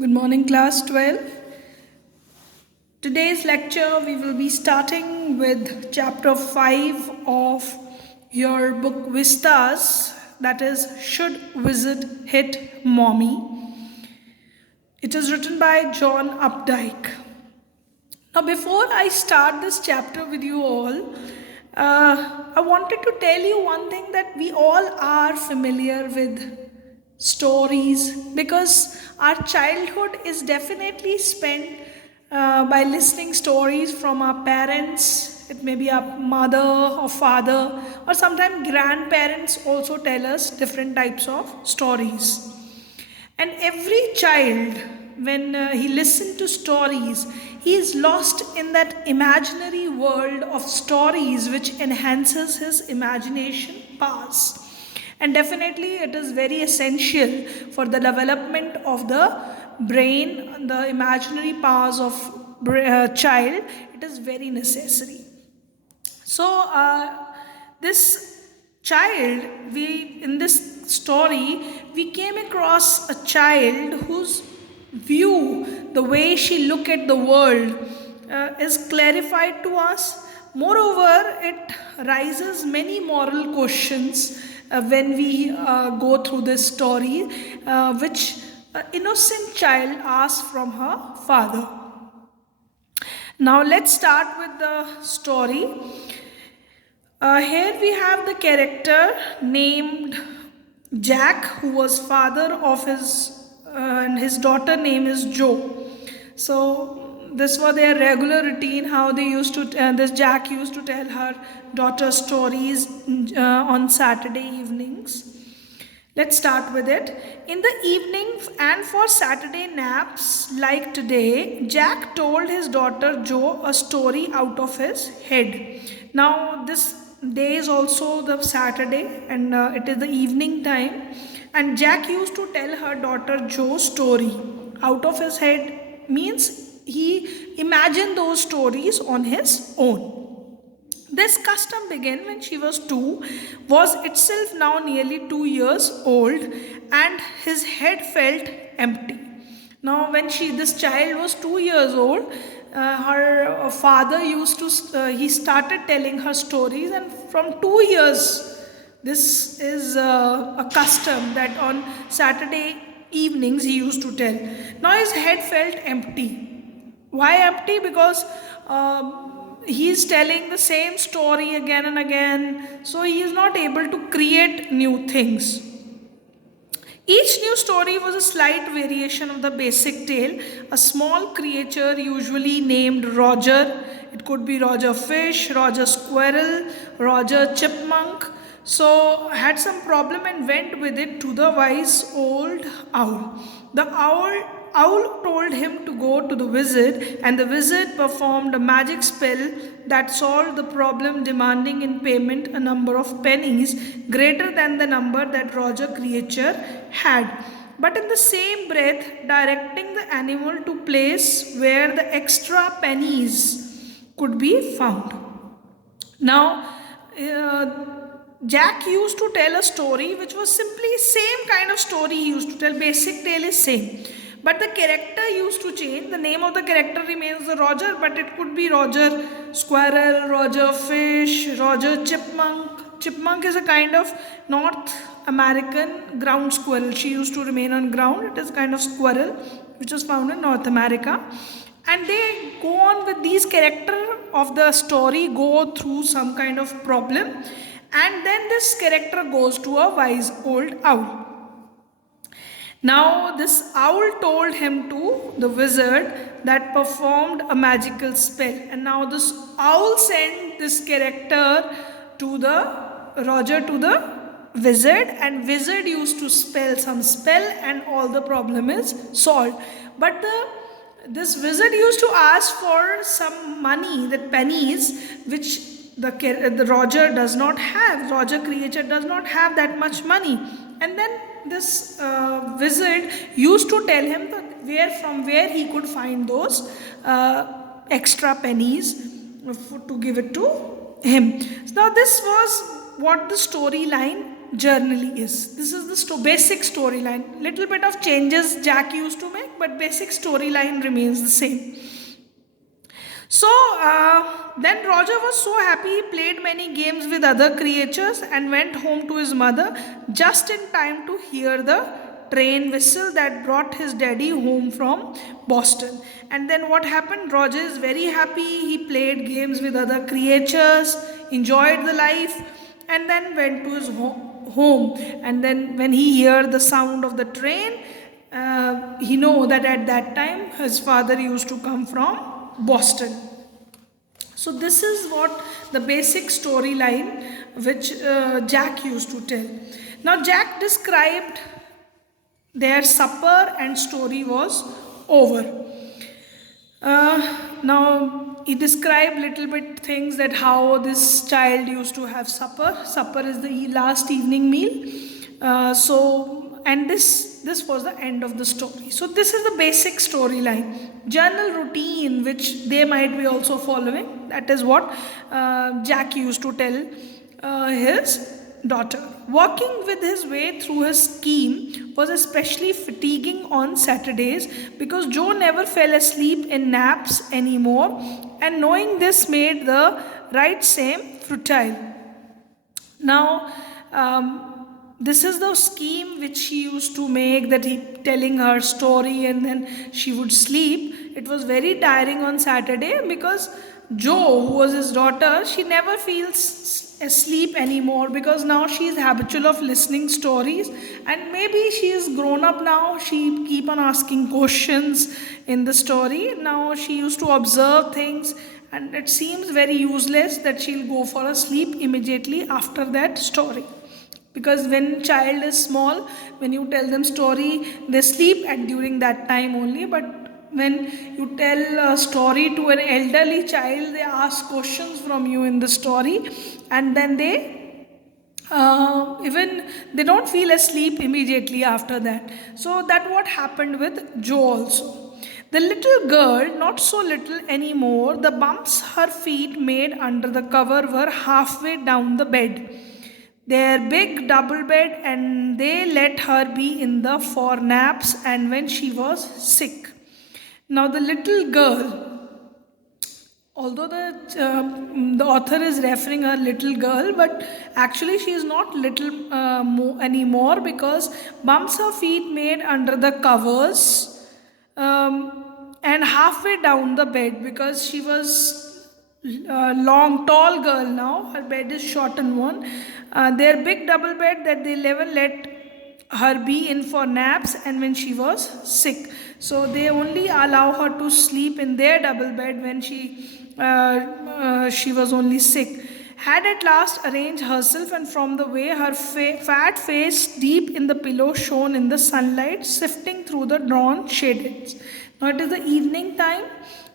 Good morning, class 12. Today's lecture we will be starting with chapter 5 of your book Vistas, that is, Should Visit Hit Mommy? It is written by John Updike. Now, before I start this chapter with you all, I wanted to tell you one thing that we all are familiar with stories because our childhood is definitely spent by listening stories from our parents. It may be our mother or father, or sometimes grandparents also tell us different types of stories. And every child, when he listens to stories, he is lost in that imaginary world of stories which enhances his imagination powers. And definitely, it is very essential for the development of the brain, the imaginary powers of child. It is very necessary. So, this child, we in this story, we came across a child whose view, the way she look at the world, is clarified to us. Moreover, it raises many moral questions when we go through this story, which innocent child asks from her father. Now let's start with the story. Here we have the character named Jack, who was father of and his daughter name is Joe. So this was their regular routine. How they used to this Jack used to tell her daughter stories on Saturday evenings. Let's start with it. In the evening and for Saturday naps like today, Jack told his daughter Joe a story out of his head. Now, this day is also the Saturday and it is the evening time. And Jack used to tell her daughter Joe story out of his head, means he imagined those stories on his own. This custom began when she was 2, was itself now nearly 2 years old, and his head felt empty. Now, when this child was 2 years old, her father he started telling her stories, and from 2 years, this is a custom that on Saturday evenings he used to tell. Now, his head felt empty. Why empty? Because he is telling the same story again and again, so he is not able to create new things. Each new story was a slight variation of the basic tale. A small creature, usually named Roger, it could be Roger Fish, Roger Squirrel, Roger Chipmunk, so had some problem and went with it to the wise old owl. The owl told him to go to the wizard, and the wizard performed a magic spell that solved the problem, demanding in payment a number of pennies greater than the number that Roger creature had, but in the same breath directing the animal to place where the extra pennies could be found. Now, Jack used to tell a story which was simply same kind of story he used to tell. Basic tale is same, but the character used to change. The name of the character remains the Roger, but it could be Roger Squirrel, Roger Fish, Roger Chipmunk. Chipmunk is a kind of North American ground squirrel. She used to remain on ground. It is a kind of squirrel which was found in North America. And they go on with these character of the story, go through some kind of problem, and then this character goes to a wise old owl. Now, this owl told him to the wizard that performed a magical spell, and now this owl sent this character to the Roger to the wizard, and wizard used to spell some spell, and all the problem is solved. But this wizard used to ask for some money, that pennies, which the Roger does not have. Roger creature does not have that much money, and then this wizard used to tell him that from where he could find those extra pennies to give it to him. So now this was what the storyline journey is. This is the basic storyline. Little bit of changes Jack used to make, but basic storyline remains the same. So then Roger was so happy, he played many games with other creatures and went home to his mother just in time to hear the train whistle that brought his daddy home from Boston. And then what happened? Roger is very happy, he played games with other creatures, enjoyed the life, and then went to his home. And then when he heard the sound of the train, he know that at that time his father used to come from Boston. So this is what the basic storyline which Jack used to tell. Now Jack described their supper and story was over. Now he described little bit things that how this child used to have supper. Supper is the last evening meal. And this was the end of the story. So this is the basic storyline. Journal routine which they might be also following. That is what Jack used to tell his daughter. Walking with his way through his scheme was especially fatiguing on Saturdays because Joe never fell asleep in naps anymore, and knowing this made the ride same futile. Now, this is the scheme which she used to make, that he telling her story and then she would sleep. It was very tiring on Saturday because Joe, who was his daughter, she never feels asleep anymore because now she is habitual of listening stories, and maybe she is grown up now. She keep on asking questions in the story. Now she used to observe things, and it seems very useless that she'll go for a sleep immediately after that story. Because when child is small, when you tell them story, they sleep at during that time only. But when you tell a story to an elderly child, they ask questions from you in the story, and then they even they don't feel asleep immediately after that. So that what happened with Joe also. The little girl, not so little anymore, the bumps her feet made under the cover were halfway down the bed. Their big double bed, and they let her be in the for naps and when she was sick. Now the little girl, although the author is referring her little girl, but actually she is not little anymore, because bumps her feet made under the covers and halfway down the bed, because she was long tall girl. Now her bed is shortened one. Their big double bed that they never let her be in for naps and when she was sick. So they only allow her to sleep in their double bed when she was only sick. Had at last arranged herself, and from the way her fat face deep in the pillow shone in the sunlight sifting through the drawn shades. Now it is the evening time,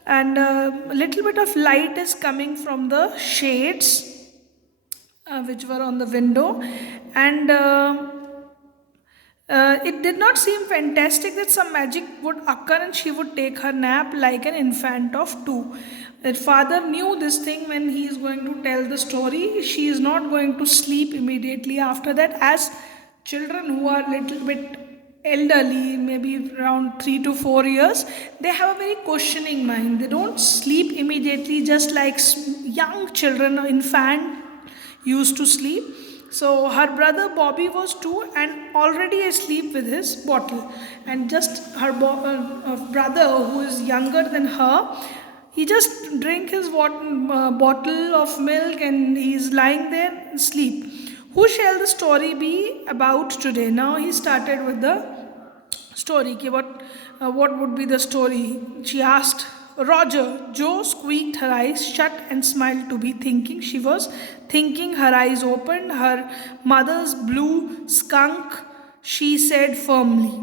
and a little bit of light is coming from the shades which were on the window, and it did not seem fantastic that some magic would occur and she would take her nap like an infant of 2. Her father knew this thing when he is going to tell the story. She is not going to sleep immediately after that, as children who are little bit elderly, maybe around 3 to 4 years, they have a very questioning mind. They don't sleep immediately, just like young children, infant used to sleep. So her brother Bobby was 2 and already asleep with his bottle, and just her brother, who is younger than her, he just drink his bottle of milk and he is lying there asleep. Who shall the story be about today? Now he started with the story. What would be the story? She asked Roger. Joe squeaked her eyes shut and smiled to be thinking. She was thinking. Her eyes opened. Her mother's blue skunk, she said firmly.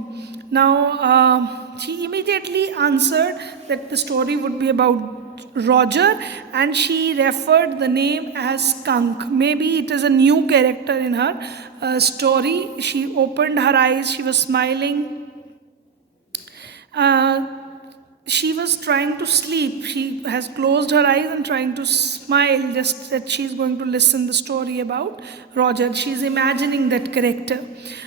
Now she immediately answered that the story would be about Roger, and she referred the name as Skunk. Maybe it is a new character in her story. She opened her eyes. She was smiling. she was trying to sleep. She has closed her eyes and trying to smile, just that she's going to listen the story about Roger. She's imagining that character.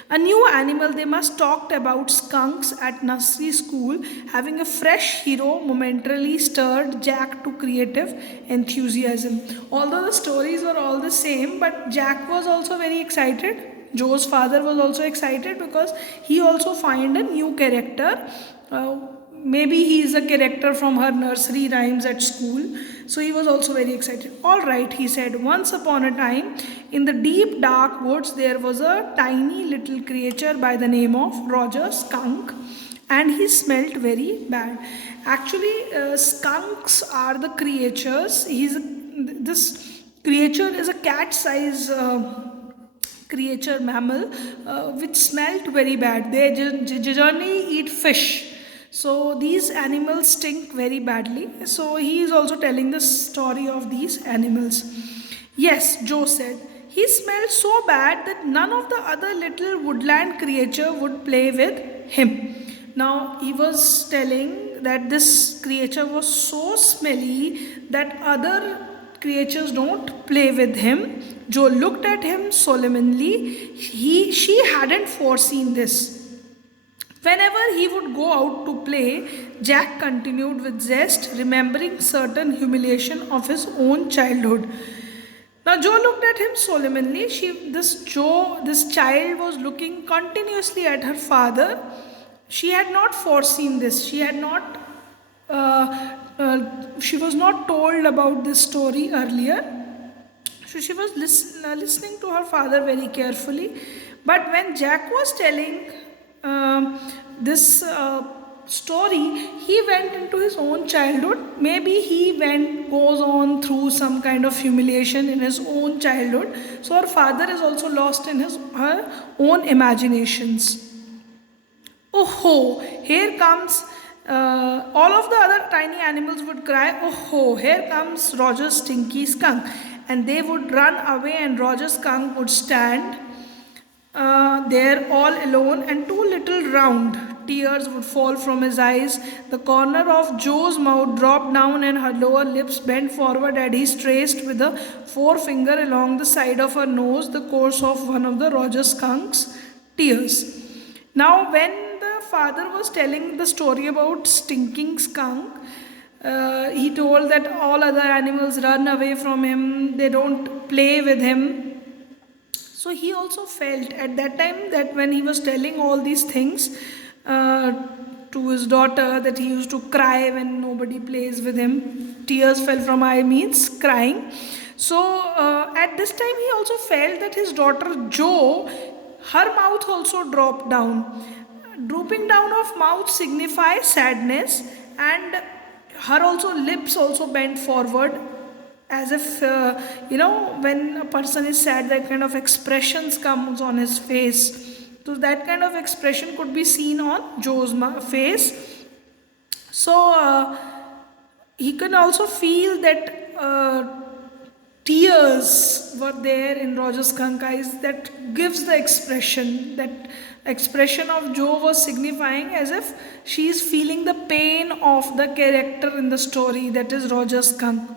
A new animal. They must talked about skunks at nursery school. Having a fresh hero momentarily stirred Jack to creative enthusiasm. Although the stories were all the same, but Jack was also very excited. Joe's father was also excited because he also find a new character. Maybe he is a character from her nursery rhymes at school. So he was also very excited. All right, he said, once upon a time, in the deep dark woods, there was a tiny little creature by the name of Roger Skunk, and he smelt very bad. Actually, skunks are the creatures. This creature is a cat-size creature, mammal, which smelt very bad. They generally eat fish. So these animals stink very badly. So he is also telling the story of these animals. Yes, Joe said. He smelled so bad that none of the other little woodland creature would play with him. Now he was telling that this creature was so smelly that other creatures don't play with him. Joe looked at him solemnly. She hadn't foreseen this. Whenever he would go out to play, Jack continued with zest, remembering certain humiliation of his own childhood. Now Joe looked at him solemnly. This child was looking continuously at her father. She had not foreseen this. She was not told about this story earlier. So she was listening to her father very carefully. But when Jack was telling this story, he went into his own childhood. Maybe he goes on through some kind of humiliation in his own childhood. So her father is also lost in her own imaginations. Oh ho, here comes. All of the other tiny animals would cry, oh ho, here comes Roger's stinky skunk. And they would run away, and Roger Skunk would stand there all alone and too little round. Tears would fall from his eyes. The corner of Joe's mouth dropped down and her lower lips bent forward as he traced with a forefinger along the side of her nose the course of one of the Roger Skunk's tears. Now, when the father was telling the story about stinking skunk, he told that all other animals run away from him, they don't play with him. So he also felt at that time that when he was telling all these things to his daughter, that he used to cry when nobody plays with him. Tears fell from eye means crying. So at this time he also felt that his daughter Jo, her mouth also dropped down. Drooping down of mouth signifies sadness, and her also lips also bent forward, as if when a person is sad, that kind of expressions comes on his face. So that kind of expression could be seen on Joe's face. So he can also feel that tears were there in Roger Skunk eyes. That gives the expression. That expression of Joe was signifying as if she is feeling the pain of the character in the story, that is Roger Skunk.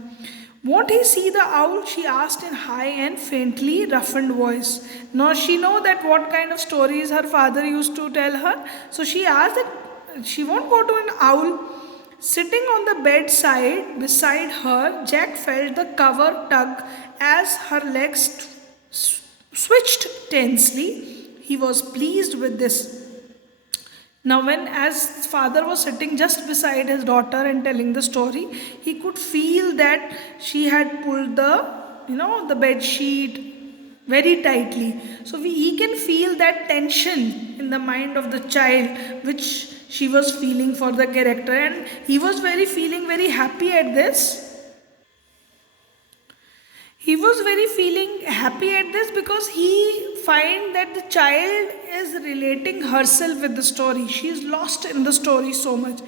Won't he see the owl? She asked in high and faintly roughened voice. Now she know that what kind of stories her father used to tell her. So she asked that she won't go to an owl. Sitting on the bedside beside her, Jack felt the cover tug as her legs switched tensely. He was pleased with this. Now, as father was sitting just beside his daughter and telling the story, he could feel that she had pulled the bed sheet very tightly. So he can feel that tension in the mind of the child, which she was feeling for the character, and he was feeling very happy at this. He was very feeling happy at this because he find that the child is relating herself with the story. She is lost in the story so much.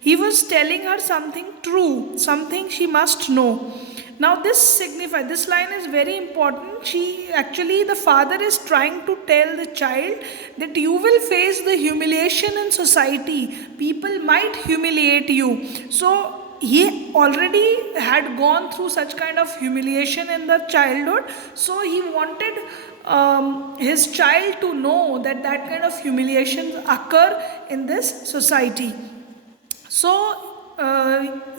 He was telling her something true, something she must know. Now this line is very important. The father is trying to tell the child that you will face the humiliation in society. People might humiliate you. So he already had gone through such kind of humiliation in the childhood, so he wanted his child to know that that kind of humiliations occur in this society. So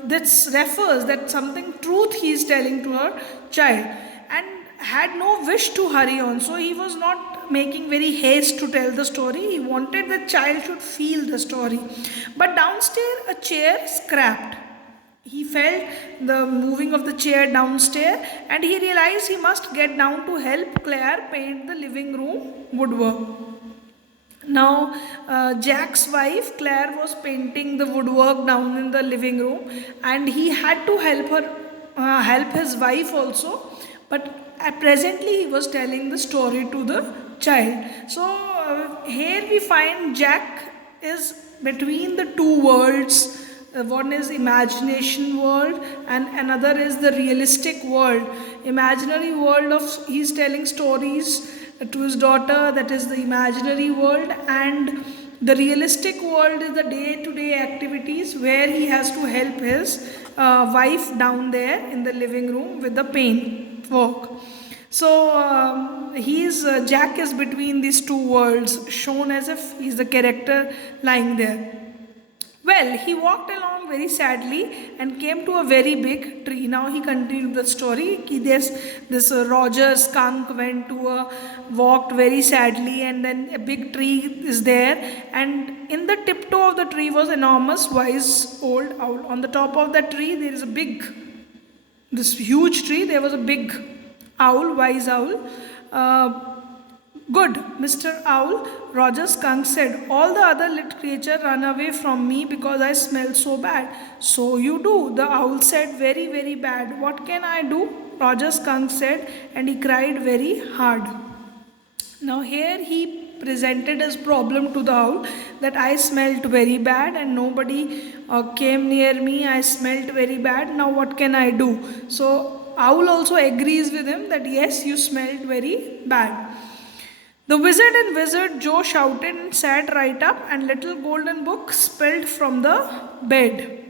this refers that something truth he is telling to her child, and had no wish to hurry on. So he was not making very haste to tell the story. He wanted the child should feel the story. But downstairs a chair scrapped. He felt the moving of the chair downstairs, and he realized he must get down to help Claire paint the living room woodwork. Now, Jack's wife Claire was painting the woodwork down in the living room, and he had to help his wife also. But presently, he was telling the story to the child. So, here we find Jack is between the two worlds. One is imagination world and another is the realistic world. Imaginary world of he's telling stories to his daughter, that is the imaginary world, and the realistic world is the day-to-day activities where he has to help his wife down there in the living room with the paint work. So Jack is between these two worlds, shown as if he's the character lying there. Well, he walked along very sadly and came to a very big tree. Now he continued the story. This Roger skunk walked very sadly, and then a big tree is there, and in the tiptoe of the tree was enormous wise old owl. On the top of that tree there is this huge tree. There was a big owl, wise owl. Good, Mr. Owl, Roger Skunk said. All the other little creatures run away from me because I smell so bad. So you do, the owl said. Very, very bad. What can I do? Roger Skunk said, and he cried very hard. Now here he presented his problem to the owl, that I smelled very bad and nobody came near me. I smelled very bad. Now what can I do? So owl also agrees with him that yes, you smelled very bad. The wizard and wizard Joe shouted and sat right up, and little golden book spilled from the bed.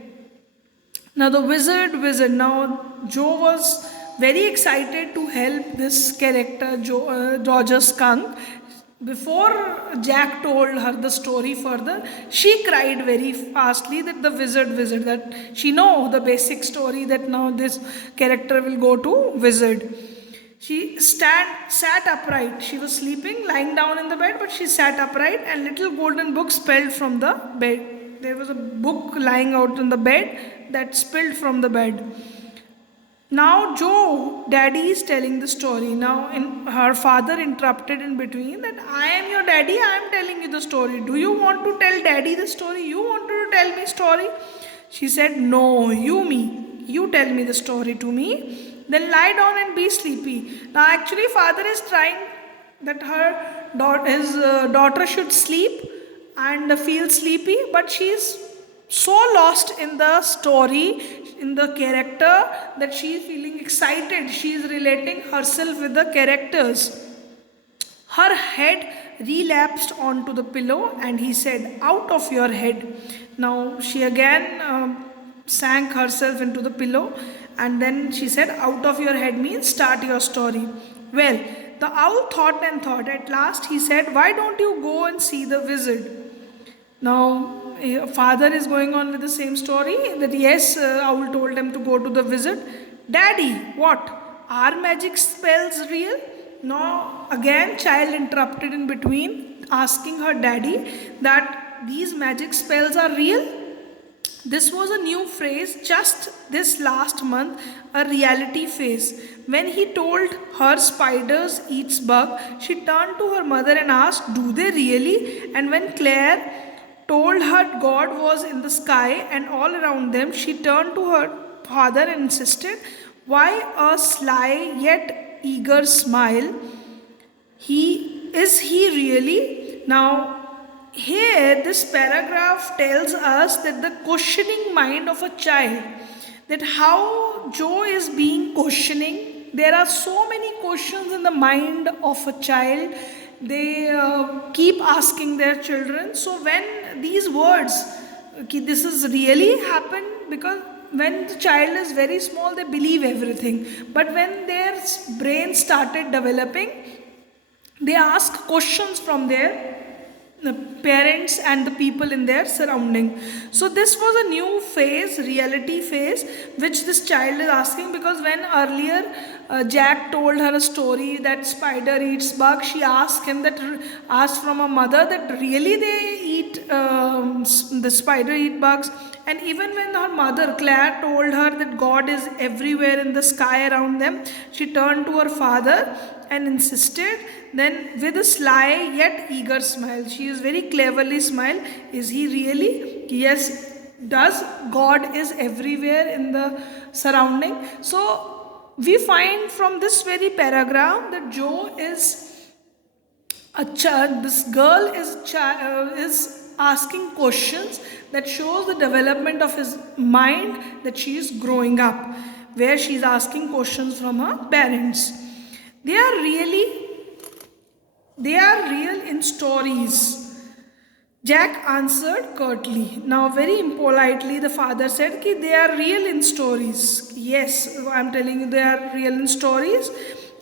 Now the wizard, now Joe was very excited to help this character, Roger Skunk. Before Jack told her the story further, she cried very fastly that the wizard, that she know the basic story, that now this character will go to wizard. She sat upright. She was sleeping, lying down in the bed, but she sat upright, and little golden book spilled from the bed. There was a book lying out in the bed that spilled from the bed. Now Joe, daddy is telling the story. Now her father interrupted in between that I am your daddy, I am telling you the story. Do you want to tell daddy the story? You wanted to tell me story? She said, no, you tell me the story to me. Then lie down and be sleepy. Now actually father is trying that his daughter should sleep and feel sleepy, but she is so lost in the story, in the character, that she is feeling excited. She is relating herself with the characters. Her head relapsed onto the pillow, and he said, out of your head. Now she again sank herself into the pillow, and then she said, out of your head means start your story. Well, the owl thought and thought. At last he said, why don't you go and see the wizard? Now father is going on with the same story, that yes, owl told him to go to the wizard. Daddy, what? Are magic spells real? Now again child interrupted in between, asking her daddy that these magic spells are real. This was a new phrase just this last month, a reality phase. When he told her spiders eats bug, she turned to her mother and asked, do they really? And when Claire told her God was in the sky and all around them, she turned to her father and insisted, why a sly yet eager smile? Is he really? Now, here this paragraph tells us that the questioning mind of a child, that how Joe is being questioning. There are so many questions in the mind of a child. They keep asking their children. So when these words, okay, this is really happened, because when the child is very small, they believe everything. But when their brain started developing, they ask questions from their the parents and the people in their surrounding. So this was a new phase, reality phase, which this child is asking, because when earlier Jack told her a story that spider eats bug, she asked him that, asked from a mother that really they eat the spider eat bugs. And even when her mother Claire told her that God is everywhere in the sky around them, she turned to her father and insisted. Then with a sly yet eager smile, she is very cleverly smile. Is he really? Yes. Does God is everywhere in the surrounding? So we find from this very paragraph that Joe is a child. This girl is asking questions that shows the development of his mind, that she is growing up, where she is asking questions from her parents. They are real in stories. Jack answered curtly. Now, very impolitely, the father said, "Ki they are real in stories." Yes, I'm telling you, they are real in stories.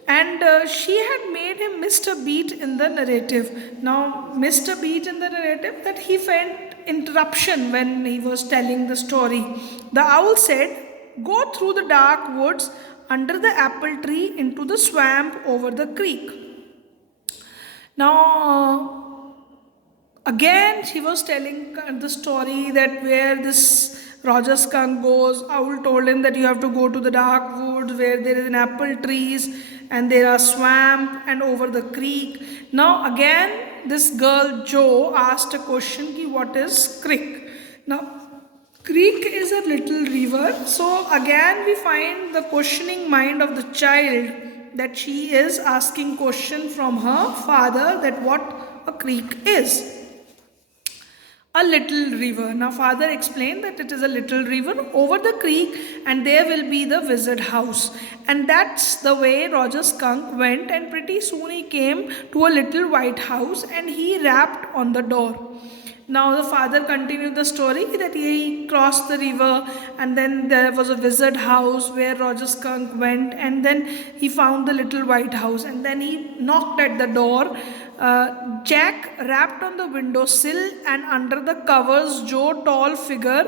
And she had made him Mr. Beat in the narrative. Now, Mr. Beat in the narrative, that he felt interruption when he was telling the story. The owl said, "Go through the dark woods under the apple tree into the swamp over the creek." Now, again, she was telling the story that where this Roger skunk goes, owl told him that you have to go to the dark woods where there is an apple trees and there are swamp and over the creek. Now, again, this girl Joe asked a question, ki what is creek? Now, creek is a little river. So again we find the questioning mind of the child, that she is asking question from her father that what a creek is. A little river. Now father explained that it is a little river over the creek and there will be the wizard house. And that's the way Roger Skunk went, and pretty soon he came to a little white house and he rapped on the door. Now the father continued the story that he crossed the river and then there was a wizard house where Roger Skunk went, and then he found the little white house and then he knocked at the door. Jack rapped on the windowsill and under the covers Joe's tall figure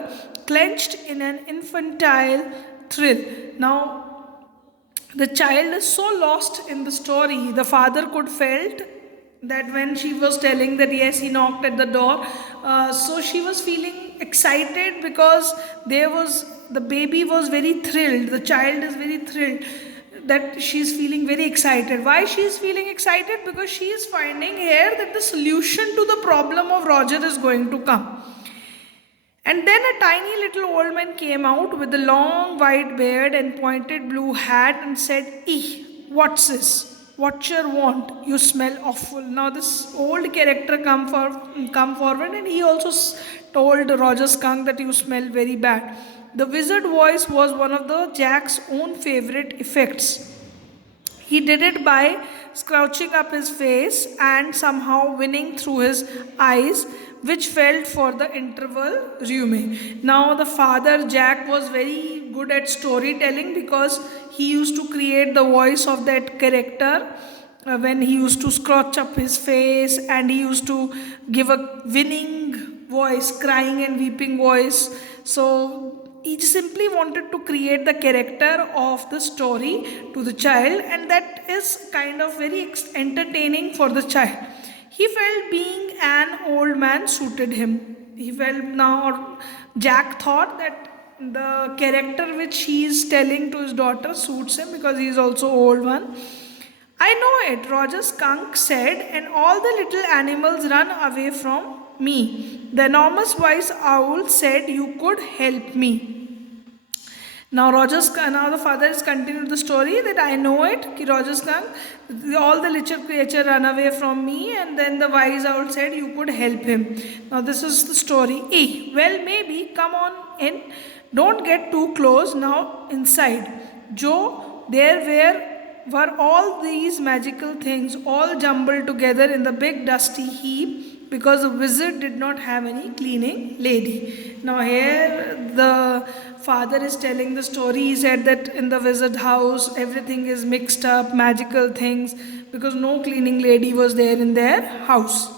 clenched in an infantile thrill. Now the child is so lost in the story. The father could felt that when she was telling that yes, he knocked at the door, so she was feeling excited because the baby was very thrilled, the child is very thrilled, that she is feeling very excited. Why she is feeling excited? Because she is finding here that the solution to the problem of Roger is going to come. And then a tiny little old man came out with a long white beard and pointed blue hat and said, what's this? What you want? You smell awful." Now this old character come forward and he also told Roger Skunk that you smell very bad. The wizard voice was one of the Jack's own favorite effects. He did it by scrouching up his face and somehow winning through his eyes, which felt for the interval rheumy. Now the father Jack was very good at storytelling because he used to create the voice of that character when he used to scratch up his face, and he used to give a winning voice, crying and weeping voice. So he simply wanted to create the character of the story to the child, and that is kind of very entertaining for the child. He felt being an old man suited him. He felt now, Jack thought that the character which he is telling to his daughter suits him because he is also old one. "I know it," Roger Skunk said, "and all the little animals run away from me. The enormous wise owl said you could help me." Now the father has continued the story that I know it, ki Roger Skunk, all the little creature run away from me, and then the wise owl said you could help him. Now this is the story. Well, maybe, come on in. Don't get too close now inside. Joe, were all these magical things all jumbled together in the big dusty heap because the wizard did not have any cleaning lady. Now, here the father is telling the story. He said that in the wizard house everything is mixed up, magical things, because no cleaning lady was there in their house.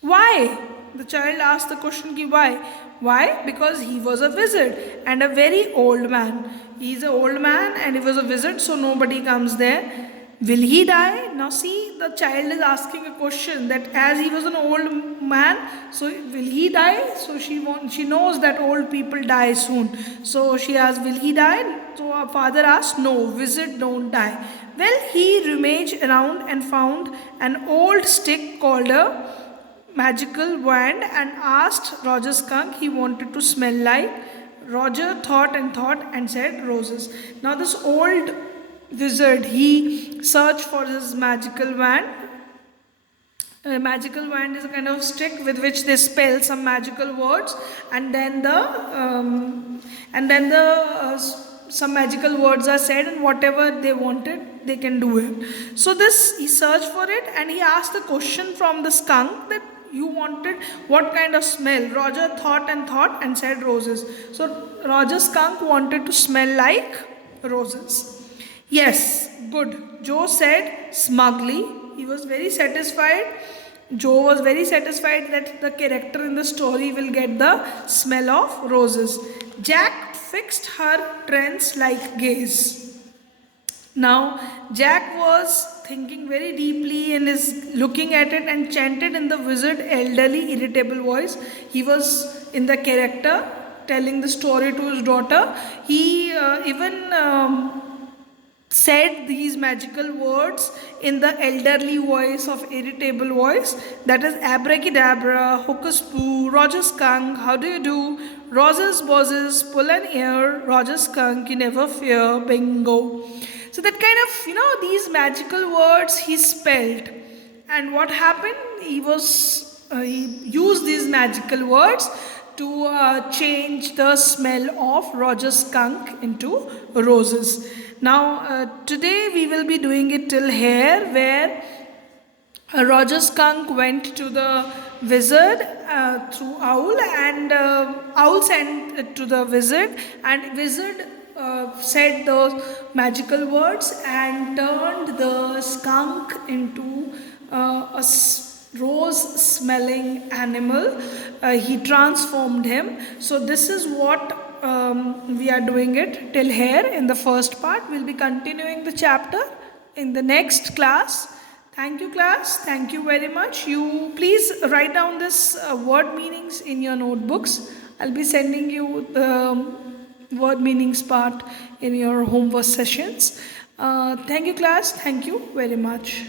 Why? The child asked the question ki why? Why? Because he was a wizard and a very old man. He's an old man and he was a wizard, so nobody comes there. Will he die? Now see, the child is asking a question that as he was an old man, so will he die? So she knows that old people die soon. So she asked, will he die? So her father asked, no, wizard don't die. Well, he rummaged around and found an old stick called a magical wand and asked Roger Skunk he wanted to smell like. Roger thought and said roses. Now this old wizard, he searched for his magical wand. A magical wand is a kind of stick with which they spell some magical words, and then some magical words are said, and whatever they wanted they can do it. So this, he searched for it and he asked the question from the skunk that you wanted what kind of smell. Roger thought and said roses. So Roger Skunk wanted to smell like roses. Yes, good, Joe said smugly. He was very satisfied. Joe was very satisfied that the character in the story will get the smell of roses. Jack fixed her trance like gaze. Now, Jack was thinking very deeply and is looking at it and chanted in the wizard elderly irritable voice. He was in the character telling the story to his daughter. He even said these magical words in the elderly voice of irritable voice, that is abracadabra, hocus poo, Roger Skunk, how do you do, roses bosses, pull an ear, Roger Skunk, you never fear, bingo. So that kind of, these magical words he spelled. And what happened? He used these magical words to change the smell of Roger Skunk into roses. Now, today we will be doing it till here, where Roger Skunk went to the wizard through Owl, and Owl sent it to the wizard, and wizard said those magical words and turned the skunk into a rose smelling animal. He transformed him. So this is what we are doing it till here in the first part. We'll be continuing the chapter in the next class. Thank you, class. Thank you very much. You please write down this word meanings in your notebooks. I'll be sending you the word meanings part in your homework sessions. Thank you, class. Thank you very much.